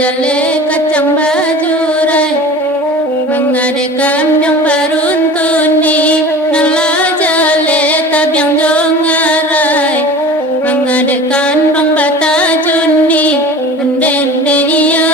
Jale kacang bajurai mengade kambing baruntuni nala jale tabiang jongarai mengade kandong batajuni ndende iya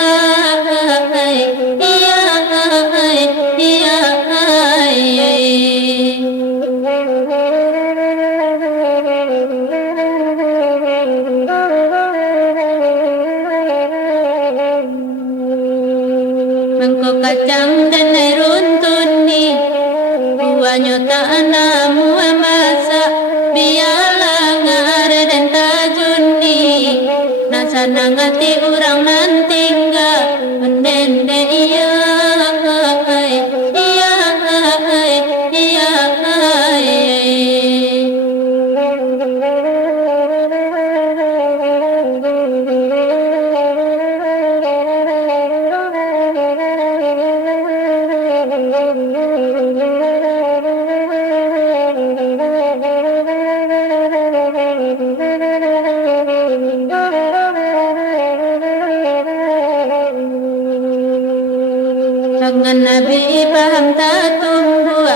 mangko kacang dan runtuni buahnya tanamu amasa biala ngare dan tajuni nasa nangati urang nantingga mendende iya Tangan Nabi paham tak tumbuh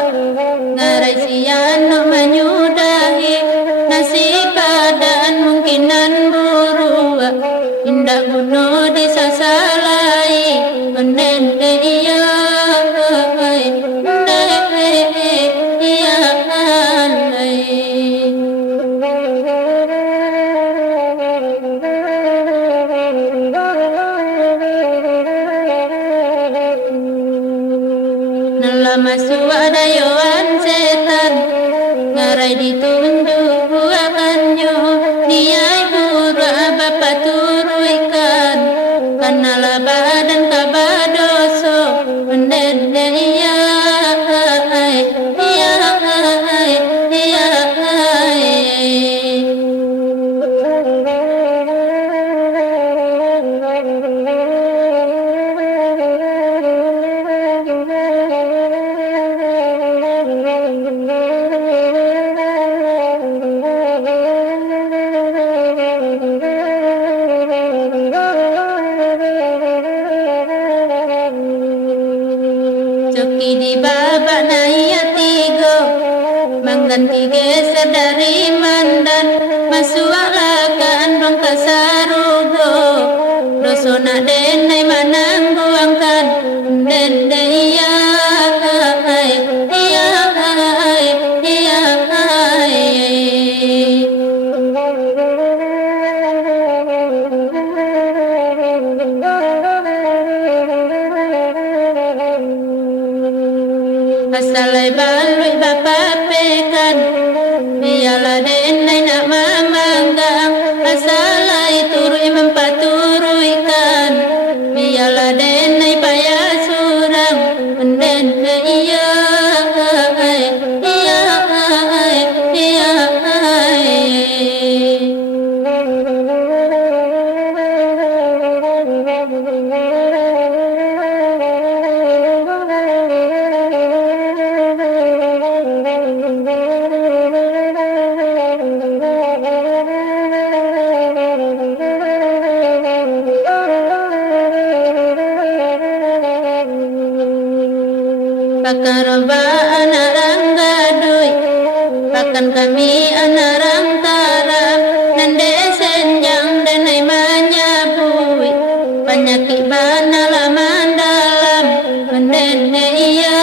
ngarai sian no menyudahi nasib badan mungkinan buru indah bunuh disasalai menende iya masuk ada yoan setan ngarai ditunjuk buahannya niai buru bapa turu ikan kanala badan kabadoso mendende iya Joki di baba naya tigo mengganti geser dari mandan masuala kandung kasarugo dosona denai manangguangkan dende iya asalai balui bapa pekan biala denai nak mamanggang asalai turui mempaturuikan biala denai payah surang mendende iya Pakaroba anak ranggadui pakan kami anak rangtara nande senjang denai manyabui penyakit bana laman dalam mendende iya